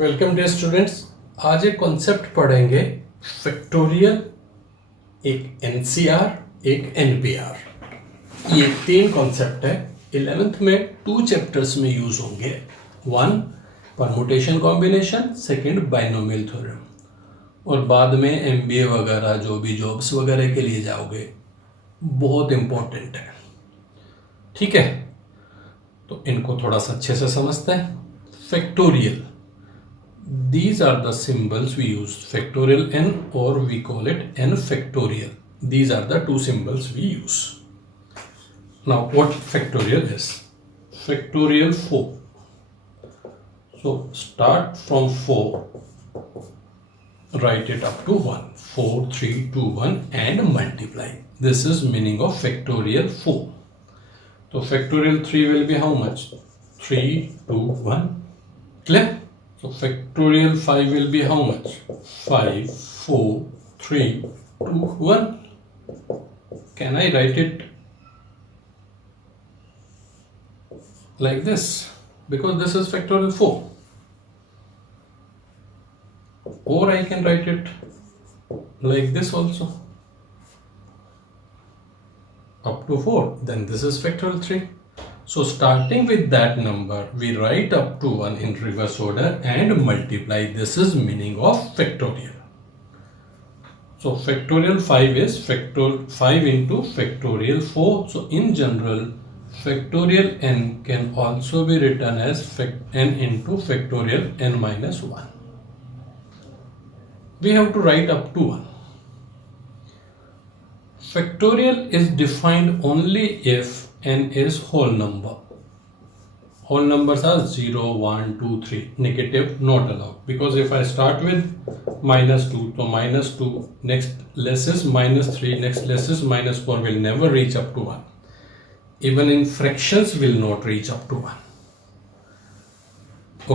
Welcome dear students. आज एक concept पढ़ेंगे फैक्टोरियल, एक एनसीआर, एक एनपीआर। ये तीन कॉन्सेप्ट है। 11th में 2 चैप्टर्स में यूज होंगे। 1 permutation combination, second binomial theorem. और बाद में एमबीए वगैरह जो भी जॉब्स वगैरह के लिए जाओगे, बहुत इंपॉर्टेंट है। ठीक है, तो इनको थोड़ा सा अच्छे से समझते हैं। Factorial, these are the symbols we use, factorial n, or we call it n factorial. These are the two symbols we use. Now what factorial is? Factorial 4. So start from 4, write it up to 1. 4, 3, 2, 1 and multiply. This is meaning of factorial 4. So factorial 3 will be how much? 3, 2, 1. Clear? So factorial 5 will be how much? 5, 4, 3, 2, 1. Can I write it like this? Because this is factorial 4. Or I can write it like this also. Up to 4. Then this is factorial 3. So starting with that number, we write up to 1 in reverse order and multiply. This is meaning of factorial. So factorial 5 is 5 into factorial 4. So in general, factorial n can also be written as n into factorial n minus 1. We have to write up to 1. Factorial is defined only if n is whole number. Whole numbers are 0, 1, 2, 3. Negative not allowed. Because if I start with minus 2, so minus 2, next less is minus 3, next less is minus 4 will never reach up to 1. Even in fractions will not reach up to 1.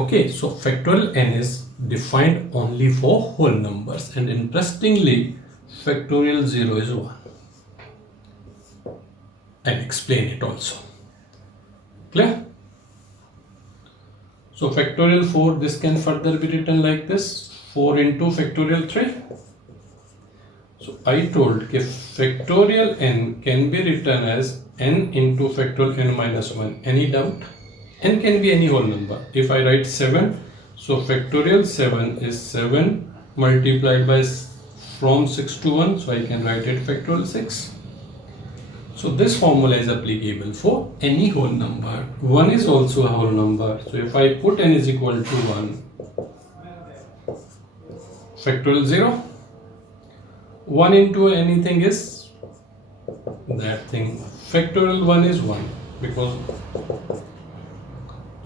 Okay, so factorial n is defined only for whole numbers, and interestingly, factorial 0 is 1. And explain it also. Clear? So factorial 4, this can further be written like this, 4 into factorial 3. So I told if factorial n can be written as n into factorial n minus 1. Any doubt? N can be any whole number. If I write 7, so factorial 7 is 7 multiplied by from 6 to 1. So I can write it factorial 6. So this formula is applicable for any whole number. 1 is also a whole number. So if I put n is equal to 1, factorial 0, 1 into anything is that thing. Factorial 1 is 1 because,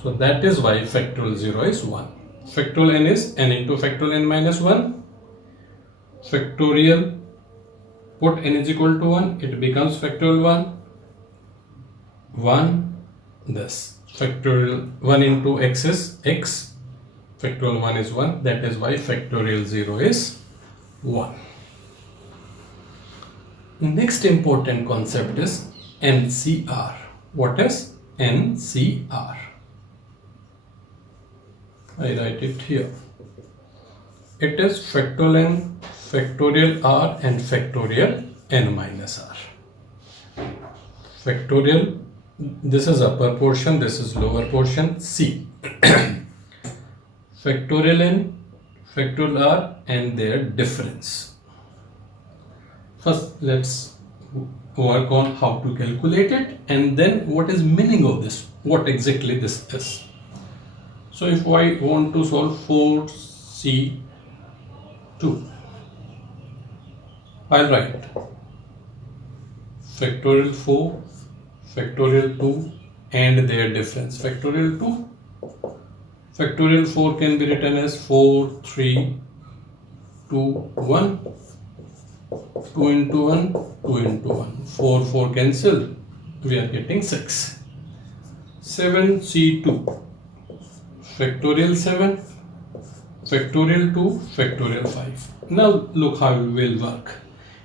so that is why factorial 0 is 1. Factorial n is n into factorial n minus 1. Factorial, put n is equal to 1, it becomes factorial 1. 1, this factorial 1 into x is x, factorial 1 is 1, that is why factorial 0 is 1. Next important concept is NCR. What is NCR? I write it here. It is factorial n, factorial r and factorial n minus r. Factorial, this is upper portion, this is lower portion, C. Factorial n, factorial r and their difference. First let's work on how to calculate it, and then what is meaning of this, what exactly this is. So if I want to solve 4C2, I'll write factorial 4, factorial 2 and their difference. Factorial 2, factorial 4 can be written as 4, 3, 2, 1, 2 into 1, 2 into 1, 4, 4 cancel, we are getting 6. 7C2, factorial 7, factorial 2, factorial 5. Now look how we will work.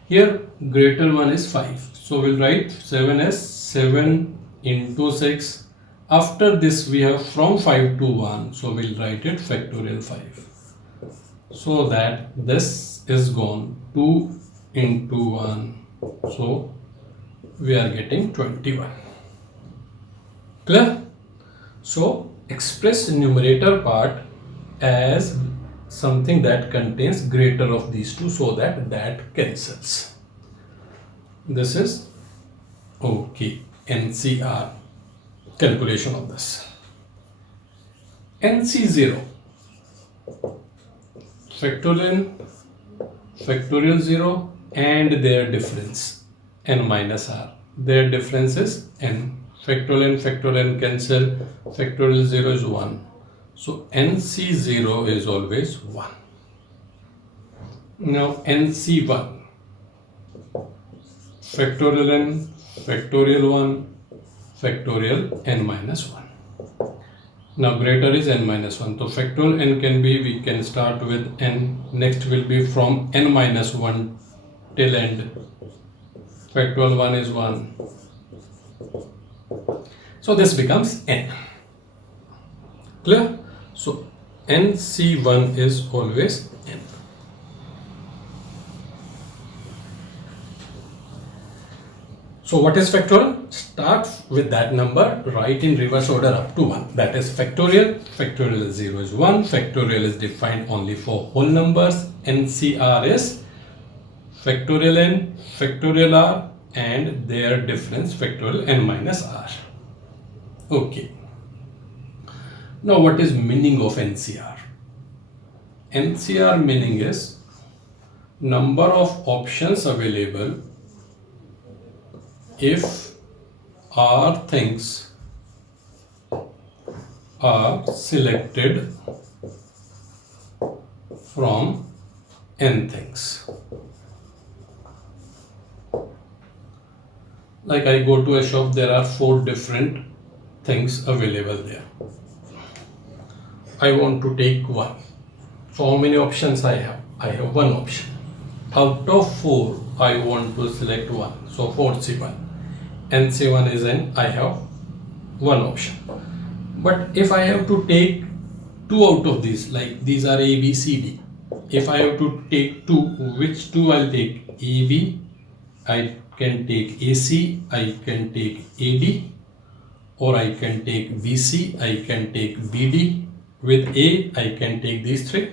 Here greater one is 5, so we'll write 7 as 7 into 6 After this we have from 5 to 1, so we'll write it factorial 5. So that this is gone 2 into 1, so we are getting 21. Clear? So express numerator part as something that contains greater of these two, so that cancels. This is okay. NCR calculation of this. NC0 factorial 0 and their difference n minus r. Their difference is n. Factorial cancel. Factorial 0 is 1. So NC0 is always 1. Now NC1 factorial n, factorial 1, factorial n minus 1. Now greater is n minus 1. So factorial n can be, we can start with n. Next will be from n minus 1 till end. Factorial 1 is 1. So this becomes n. Clear? So NC1 is always n. So what is factorial? Start with that number, write in reverse order up to 1. That is factorial. Factorial 0 is 1. Factorial is defined only for whole numbers. NCR is factorial n, factorial r and their difference factorial n minus r. Okay. Now what is meaning of NCR? NCR meaning is number of options available if R things are selected from n things. Like I go to a shop, there are 4 different things available there. I want to take one. So how many options I have? I have one option. Out of 4, I want to select one. So 4C1. NC1 is n, I have one option. But if I have to take 2 out of these, like these are A, B, C, D. If I have to take 2, which 2 I'll take? AB, I can take AC, I can take AD, or I can take BC, I can take BD. With A, I can take these 3.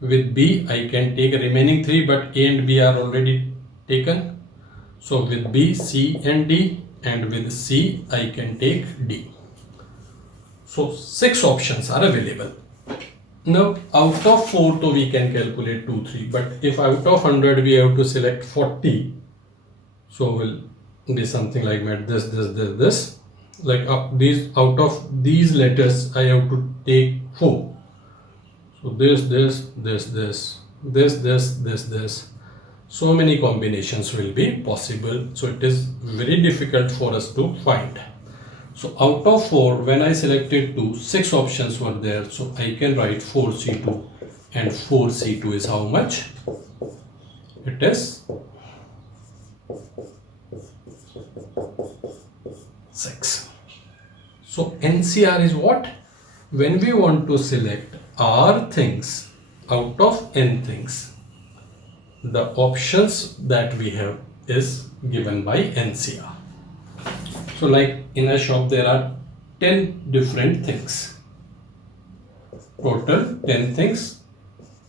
With B, I can take remaining 3, but A and B are already taken. So with B, C and D, and with C, I can take D. So 6 options are available. Now out of 4, so we can calculate 2, 3. But if out of 100, we have to select 40. So will be something like this. Like these, out of these letters, I have to take 4. So this. So many combinations will be possible. So it is very difficult for us to find. So out of 4, when I selected 2, 6 options were there. So I can write 4C2, and 4C2 is how much? It is 6. So NCR is what? When we want to select R things out of n things, the options that we have is given by NCR. So like in a shop there are 10 different things. Total 10 things.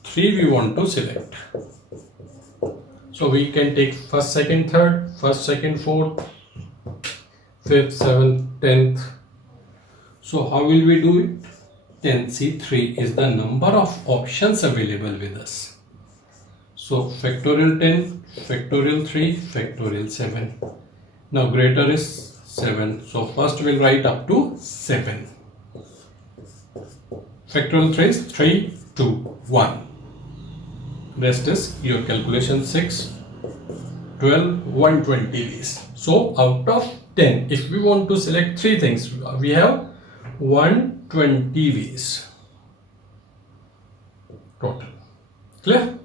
3 we want to select. So we can take first, second, third, first, second, fourth, 5th, 7th, 10th. So how will we do it? 10C3 is the number of options available with us. So factorial 10, factorial 3, factorial 7. Now greater is 7. So first we'll write up to 7. Factorial 3 is 3, 2, 1. Rest is your calculation 6, 12, 120 ways. So out of 10, if we want to select 3 things, we have 120 ways total. Clear?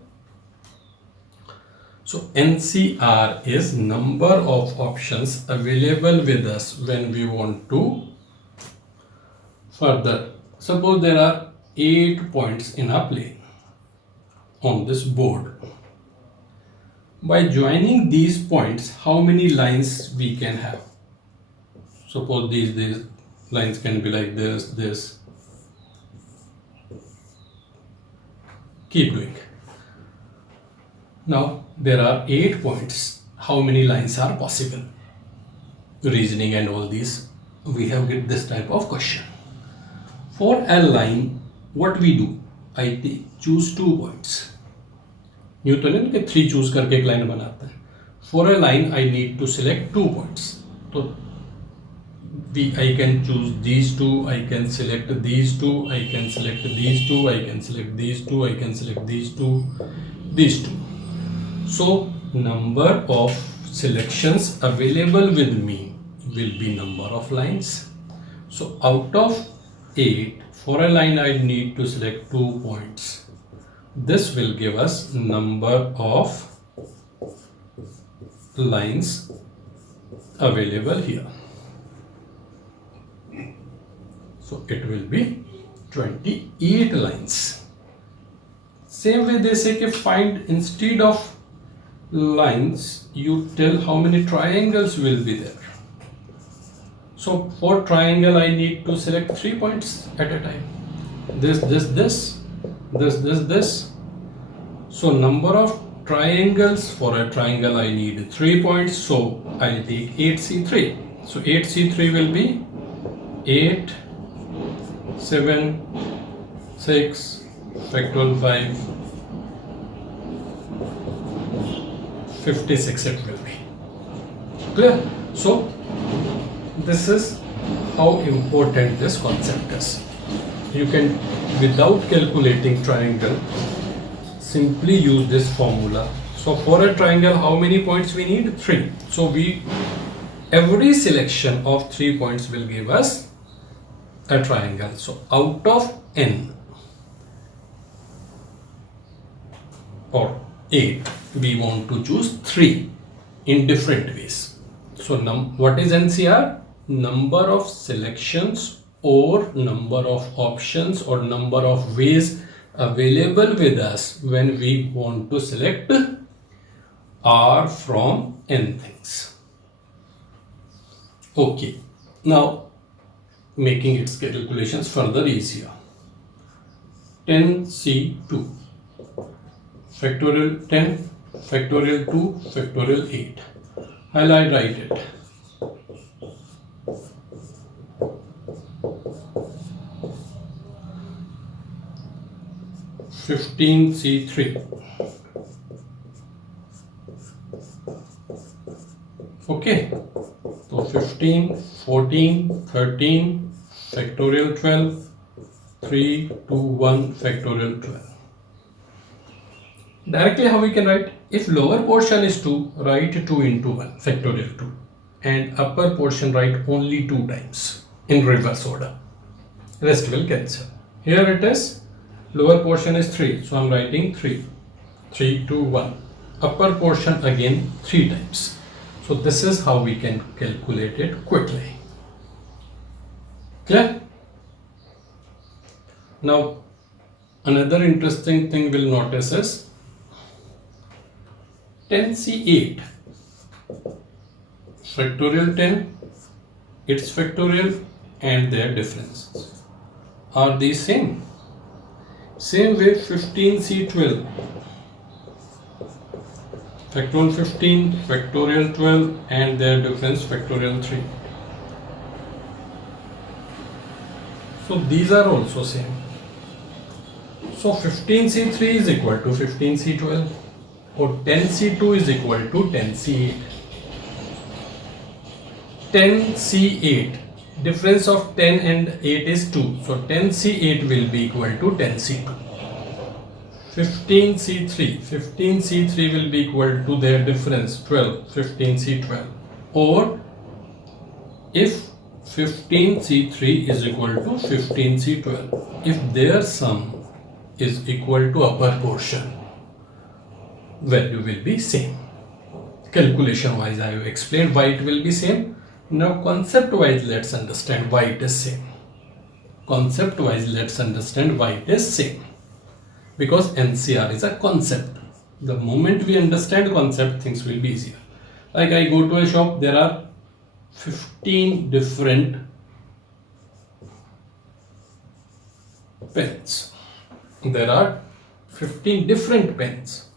So NCR is number of options available with us when we want to Further, suppose there are 8 points in a plane on this board. By joining these points, how many lines we can have? Suppose these lines can be like this. Keep doing. Now there are 8 points. How many lines are possible? Reasoning and all these, we have get this type of question. For a line, what we do? I choose 2 points. यूँ तो नहीं कि 3 choose करके एक line बनाते हैं. For a line, I need to select 2 points. तो I can choose these 2, I can select these 2, I can select these 2, I can select these 2, I can select these 2, these 2. So number of selections available with me will be number of lines. So out of 8, for a line I need to select 2 points. This will give us number of lines available here. So it will be 28 lines. Same way they say कि find instead of lines you tell how many triangles will be there. So for triangle I need to select 3 points at a time. This. So number of triangles for a triangle I need 3 points. So I'll take 8C3. So 8C3 will be 8, 7, 6, factorial 5, 56 it will be. Clear? So this is how important this concept is. You can, without calculating triangle, simply use this formula. So for a triangle, how many points we need? 3. So every selection of 3 points will give us a triangle. So out of n or 8, we want to choose 3 in different ways. So what is NCR? Number of selections or number of options or number of ways available with us when we want to select R from n things. Okay, now making its calculations further easier. 10C2 factorial 10 factorial 2 factorial 8. I'll write it. 15C3. Okay, so 15, 14, 13, factorial 12, 3, 2, 1, factorial 12. Directly how we can write? If lower portion is 2, write 2 into 1, factorial 2. And upper portion write only 2 times in reverse order. Rest will cancel. Here it is, lower portion is 3, so I am writing 3. 3, 2, 1. Upper portion again 3 times. So this is how we can calculate it quickly. Clear? Now another interesting thing we'll notice is 10C8 factorial 10, its factorial and their differences. Are these same? Same way 15C12 factorial 15, factorial 12 and their difference factorial 3. So these are also same. So 15C3 is equal to 15C12 or 10C2 is equal to 10C8. 10C8, difference of 10 and 8 is 2. So 10C8 will be equal to 10C2. 15C3 will be equal to their difference 12, 15C12. Or if 15C3 is equal to 15C12, if their sum is equal to upper portion, value will be same. Calculation wise I have explained why it will be same. Now concept wise let's understand why it is same. concept wise, let's understand why it is same. Because NCR is a concept. The moment we understand concept, things will be easier. Like I go to a shop, there are 15 different pens. There are 15 different pens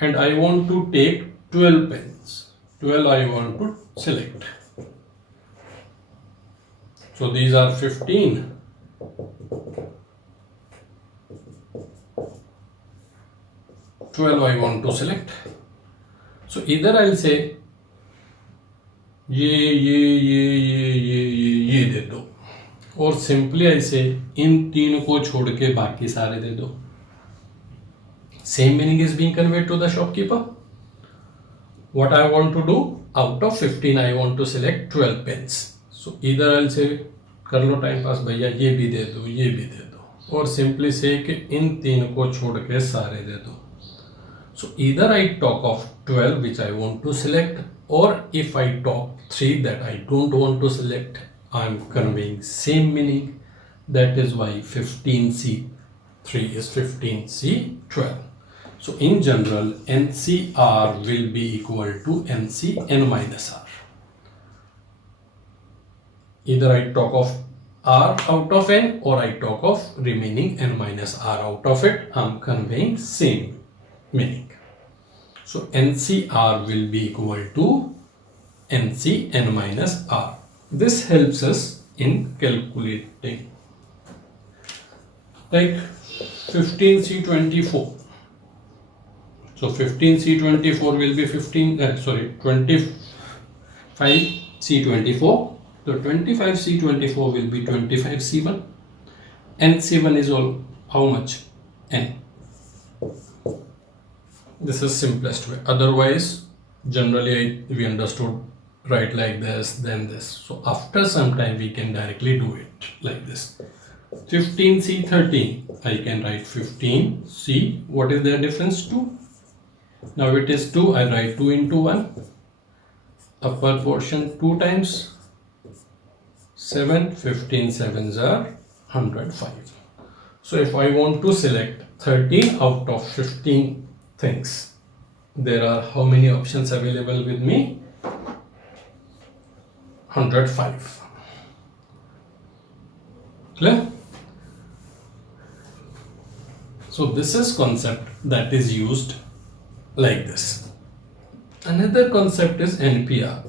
and I want to take 12 pens. 12 I want to select. So these are 15. I want to select. So either I'll say ये दे दो, और simply ऐसे इन तीन को छोड़ के बाकी सारे दे दो. Same meaning is being conveyed to the shopkeeper. What I want to do, out of 15 I want to select 12 pens. So either I'll say कर लो टाइम पास भैया, ये भी दे दो, ये भी दे दो, और सिंपली से कि इन तीन को छोड़ के सारे दे दो. So either I talk of 12 which I want to select, or if I talk 3 that I don't want to select, I am conveying same meaning. That is why 15C3 is 15C12. So in general, NCR will be equal to NCN minus R. Either I talk of R out of N or I talk of remaining N minus R out of it. I am conveying same meaning. So NCR will be equal to NCN minus R. This helps us in calculating. Like 15C24. So 15C24 will be 25C24. So 25C24 will be 25C1. And C1 is all how much? N. This is simplest way. Otherwise, generally we understood right like this, then this. So after some time we can directly do it like this. 15C13, I can write 15C. What is their difference? 2. Now it is 2, I write 2 into 1. Upper portion 2 times 7, 15 7s are 105. So if I want to select 13 out of 15 things, there are how many options available with me? 105. Clear? So this is concept that is used like this. Another concept is NPR.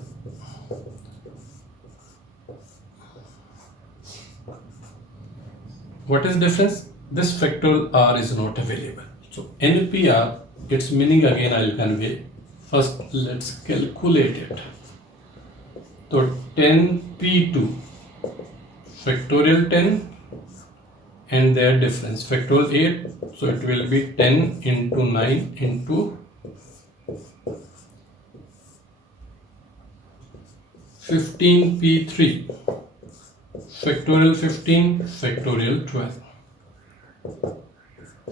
What is difference? This factorial R is not available. So NPR, its meaning again I will convey. First let's calculate it. So 10P2 factorial 10 and their difference factorial 8, so it will be 10 into 9 into 15P3 factorial 15 factorial 12,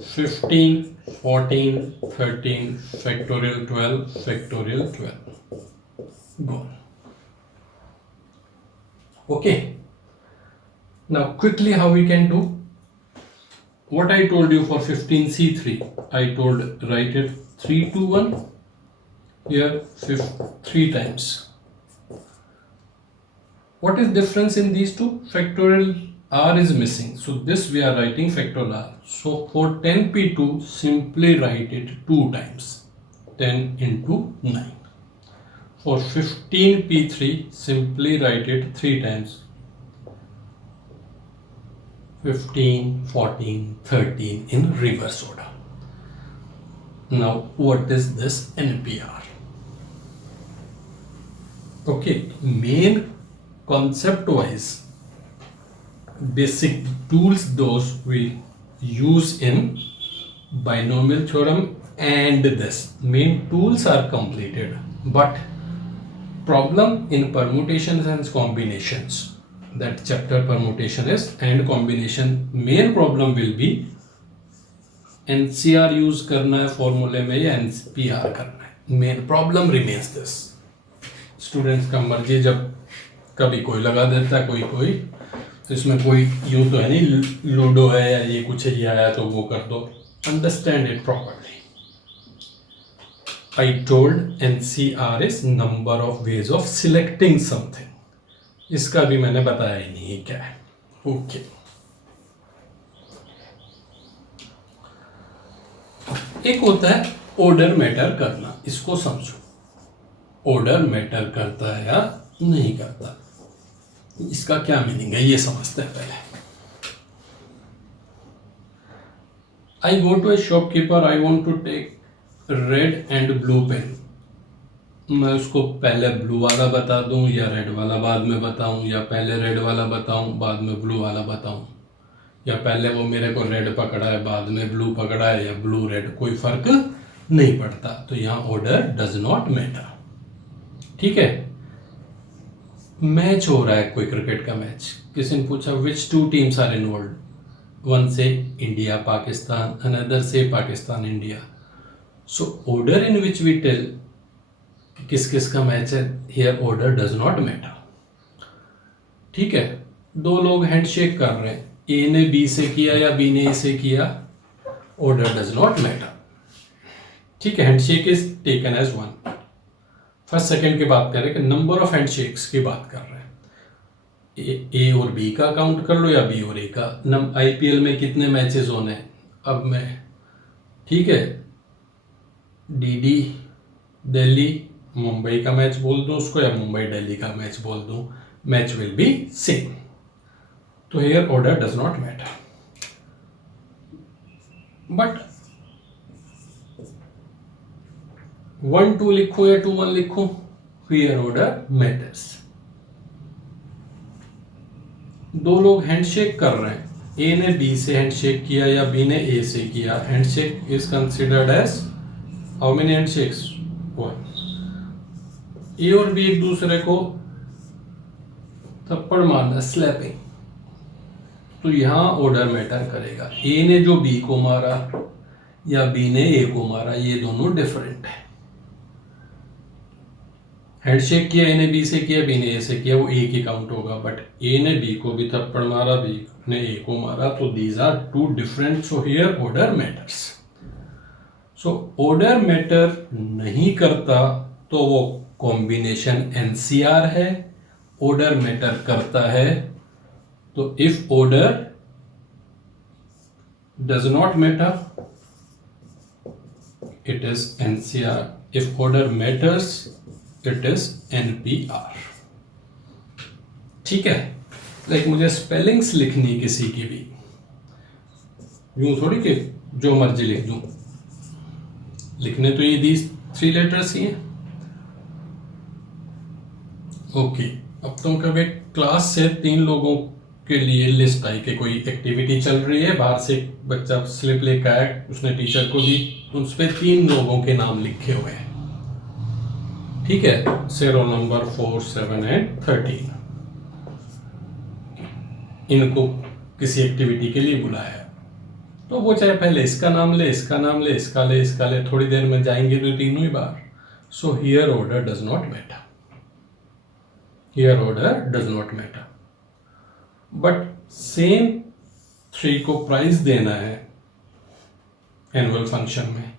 15 14 13 factorial 12 factorial 12. Go. Okay, now quickly how we can do what I told you for 15C3. I told write it 3 to 1 here 3 times. What is difference in these two? Factorial R is missing, so this we are writing factorial R. So for 10P2 simply write it 2 times, 10 into 9. For 15P3 simply write it 3 times, 15, 14, 13 in reverse order. Now what is this NPR? Okay, main concept wise basic tools those we use in binomial theorem, and this main tools are completed, but problem in permutations and combinations, that chapter permutation is and combination, main problem will be NCR use करना है फॉर्मूले में या NPR करना है. Main problem remains this. Students का मर्जी, जब कभी कोई लगा देता है कोई इसमें कोई यूं तो है नहीं लूडो है या ये कुछ है, ये आया तो वो कर दो. Understand it properly. I told NCR is number of ways of selecting something. इसका भी मैंने बताया ही नहीं है क्या है. ओके. एक होता है ऑर्डर मैटर करना. इसको समझो. ऑर्डर मैटर करता है या नहीं करता, इसका क्या मीनिंग है ये समझते हैं पहले. I go to a shopkeeper, I want to take red and blue pen. मैं उसको पहले ब्लू वाला बता दूं या रेड वाला बाद में बताऊं, या पहले रेड वाला बताऊं बाद में ब्लू वाला बताऊं, या पहले वो मेरे को रेड पकड़ा है बाद में ब्लू पकड़ा है, या ब्लू रेड, कोई फर्क नहीं पड़ता. तो यहाँ ऑर्डर डज नॉट मैटर. ठीक है. मैच हो रहा है कोई क्रिकेट का मैच. किसी ने पूछा which two teams are involve. One say India Pakistan, another say Pakistan India. So order in which we tell किस किस का मैच है, here order does not matter. ठीक है. दो लोग हैंडशेक कर रहे हैं, ए ने बी से किया या बी ने ए से किया, order does not matter. ठीक है. Handshake is taken as one. First second की बात कर रहे हैं कि नंबर ऑफ हैंडशेक्स की बात कर रहे हैं. ए और बी का काउंट कर लो या बी और ए का. आईपीएल में कितने मैचेस होने हैं. अब मैं ठीक है डीडी दिल्ली मुंबई का मैच बोल दूं उसको, या मुंबई दिल्ली का मैच बोल दूं, मैच विल बी सेम. तो here order does not matter. But 1-2 लिखूं या 2-1 लिखूं, हियर ऑर्डर मैटर्स. दो लोग हैंडशेक कर रहे हैं, ए ने बी से हैंडशेक किया या बी ने ए से किया. Handshake is considered as how many handshakes. 1. A और बी एक दूसरे को थप्पड़ मारना, स्लैपिंग. तो यहां ऑर्डर मैटर करेगा. ए ने जो बी को मारा या बी ने ए को मारा, ये दोनों डिफरेंट है. हैंडशेक किया ए ने बी से किया, बी ने ए से किया, वो ए की काउंट होगा. बट ए ने बी को भी थप्पड़ मारा, बी ने ए को मारा, तो these are two different. So here order matters. So order matter नहीं करता तो वो कॉम्बिनेशन एनसीआर है. ऑर्डर मैटर करता है तो if order does not matter it is NCR. If order matters it is NPR. ठीक है. लाइक मुझे स्पेलिंग्स लिखनी किसी की भी, यूं थोड़ी कि जो मर्जी लिख दूं. लिखने तो ये दी 3 लेटर्स ही हैं. ओके. अब तुम कभी क्लास से 3 लोगों के लिए लिस्ट आई कि कोई एक्टिविटी चल रही है, बाहर से एक बच्चा स्लिप लेकर आया, उसने टीचर को दी, उस पर 3 लोगों के नाम लिखे हुए हैं. ठीक है. से रोल नंबर 4, 7 एंड 13. इनको किसी एक्टिविटी के लिए बुलाया, तो वो चाहे पहले इसका नाम ले, इसका नाम ले, इसका ले, इसका ले, थोड़ी देर में जाएंगे तो तीनों ही बार. So here order does not matter. Here order does not matter. But same 3 को प्राइज देना है एनुअल फंक्शन में.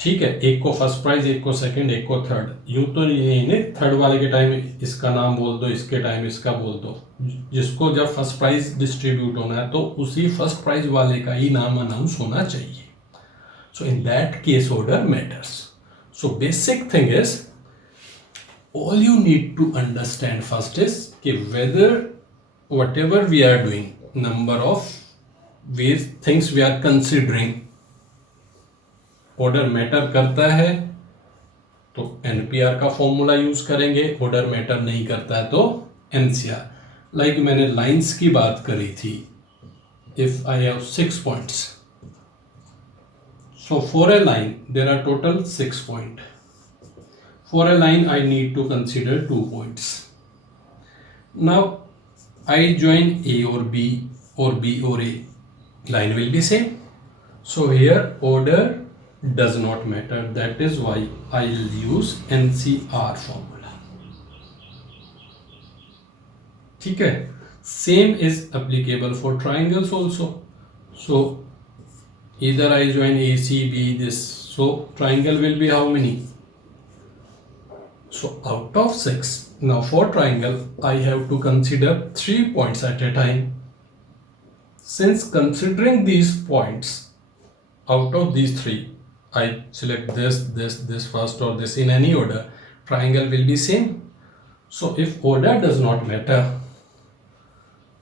ठीक है. एक को फर्स्ट प्राइज, एक को सेकंड, एक को थर्ड. यूं तो ये नहीं थर्ड वाले के टाइम इसका नाम बोल दो, इसके टाइम इसका बोल दो. जिसको जब फर्स्ट प्राइज डिस्ट्रीब्यूट होना है तो उसी फर्स्ट प्राइज वाले का ही नाम अनाउंस होना चाहिए. So in that case order matters. So basic thing is all you need to understand first is कि whether whatever we are doing, number of ways things we are considering, order matter करता है तो NPR का formula use करेंगे. Order matter नहीं करता है तो एनसीआर. लाइक मैंने लाइंस की बात करी थी. If I have 6 points, so for a line there are total 6 point. For a line, I need to consider 2 points. Now, I join A or B or B or A. Line will be same. So here, order does not matter. That is why I'll use NCR formula. ठीक है. Same is applicable for triangles also. So either I join ACB this, so triangle will be how many? So out of 6, now for triangle I have to consider 3 points at a time. Since considering these points, out of these 3 I select this first or this in any order, triangle will be same. So if order does not matter,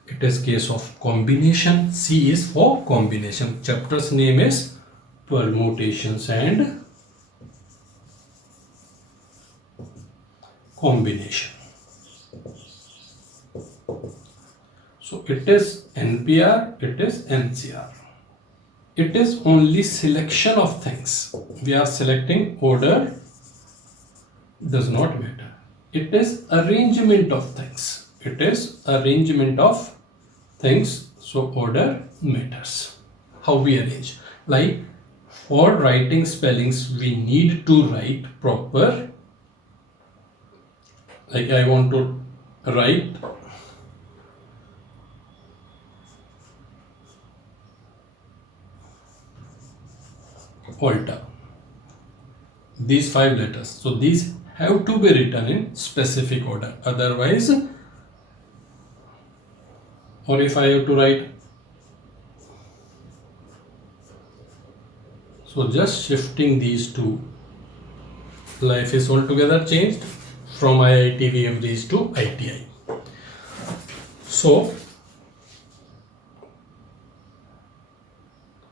it is case of combination. C is for combination. Chapter's name is permutations and combination. So it is NPR, it is NCR. It is only selection of things. We are selecting, order does not matter. It is arrangement of things. It is arrangement of things, so order matters. How we arrange? Like for writing spellings, we need to write proper. Like I want to write Volta. These 5 letters. So these have to be written in specific order. Otherwise, or if I have to write, so just shifting these two, life is altogether changed. From IIT we have reached to ITI. So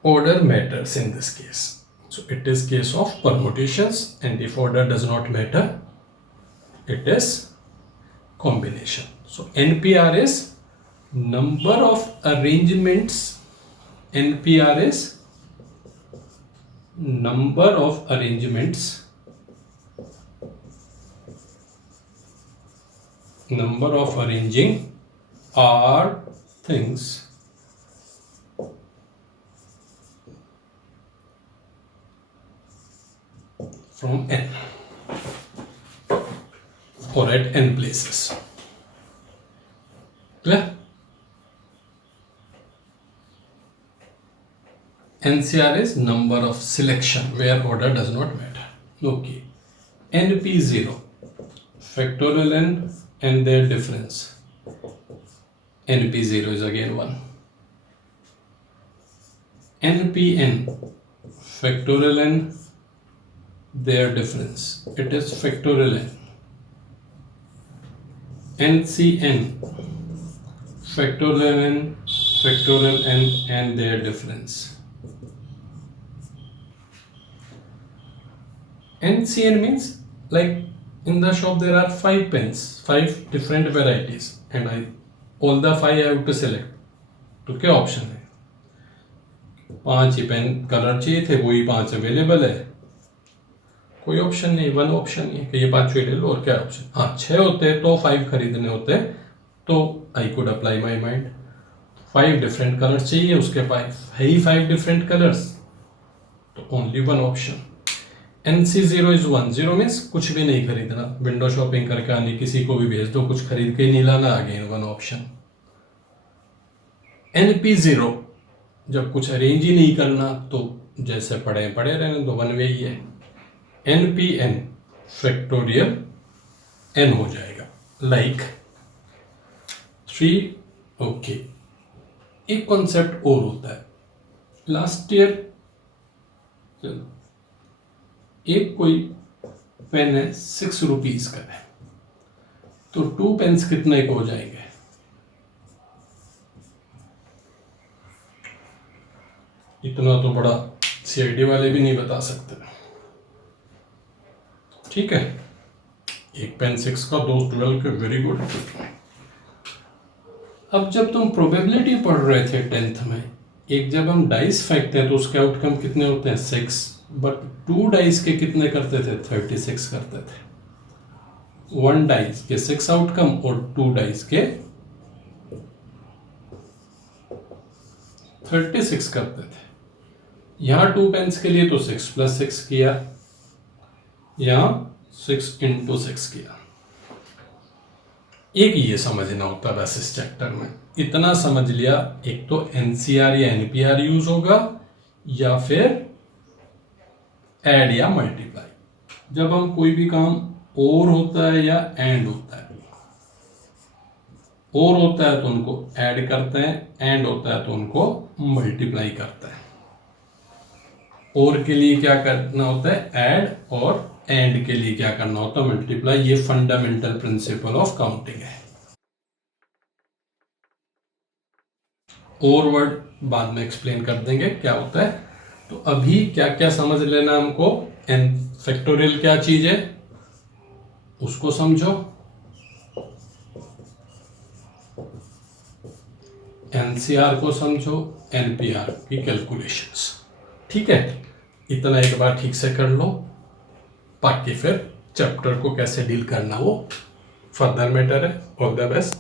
order matters in this case. So it is case of permutations, and if order does not matter, it is combination. So NPR is number of arrangements. NPR is number of arrangements, number of arranging are things from n or at n places. Clear? NCR is number of selection where order does not matter. Okay. NP0, factorial n and their difference. NP0 is again 1. NPN, factorial n, their difference. It is factorial n. NCN, factorial n and their difference. NCN means like in the shop there are 5 pens, 5 different varieties, and all the 5 I have to select. तो क्या option है? 5 ही pen colour चाहिए थे, वही 5 available है. कोई option नहीं, 1 option नहीं है कि ये 5 ले लो और क्या ऑप्शन. हाँ 6 होते तो 5 खरीदने होते तो I could apply my mind. 5 different colours चाहिए, उसके पास है ही 5 डिफरेंट कलर्स, तो only 1 option. NC0 is 1. 0 means कुछ भी नहीं खरीदना, विंडो शॉपिंग करके आनी, किसी को भी भेज दो, कुछ खरीद के नहीं लाना, अगेन 1 ऑप्शन. NP0 जब कुछ अरेंज ही नहीं करना तो जैसे पड़े पड़े रहने दो, 1 वे ही है. NPN फैक्टोरियल n हो जाएगा, लाइक 3. ओके. एक कॉन्सेप्ट और होता है. लास्ट ईयर एक कोई पेन है 6 रुपीज का है, तो 2 पेन्स कितने के हो जाएंगे? इतना तो बड़ा CID वाले भी नहीं बता सकते. ठीक है, एक पेन 6 का, 2 12 के. Very good. अब जब तुम प्रोबेबिलिटी पढ़ रहे थे 10th में, एक जब हम डाइस फेंकते हैं तो उसके आउटकम कितने होते हैं? 6. बट 2 डाइस के कितने करते थे? 36 करते थे. 1 डाइस के 6 आउटकम और 2 डाइस के 36 करते थे. यहां 2 पेन्स के लिए तो 6 + 6 किया, यहां 6 × 6 किया. एक ये समझना होता है बस इस चैप्टर में, इतना समझ लिया, एक तो एनसीआर या एनपीआर यूज होगा या फिर ऐड या मल्टीप्लाई। जब हम कोई भी काम और होता है या एंड होता है, और होता है तो उनको ऐड करते हैं, एंड होता है तो उनको मल्टीप्लाई करते हैं। और के लिए क्या करना होता है ऐड, और एंड के लिए क्या करना होता है मल्टीप्लाई। ये फंडामेंटल प्रिंसिपल ऑफ काउंटिंग है। और वर्ड बाद में एक्सप्लेन कर देंगे क्या होता है। तो अभी क्या क्या समझ लेना हमको, एन फैक्टोरियल क्या चीज है उसको समझो, एनसीआर को समझो, एनपीआर की कैलकुलेशंस। ठीक है, इतना एक बार ठीक से कर लो, बाकी फिर चैप्टर को कैसे डील करना वो फर्दर मैटर है। All the best.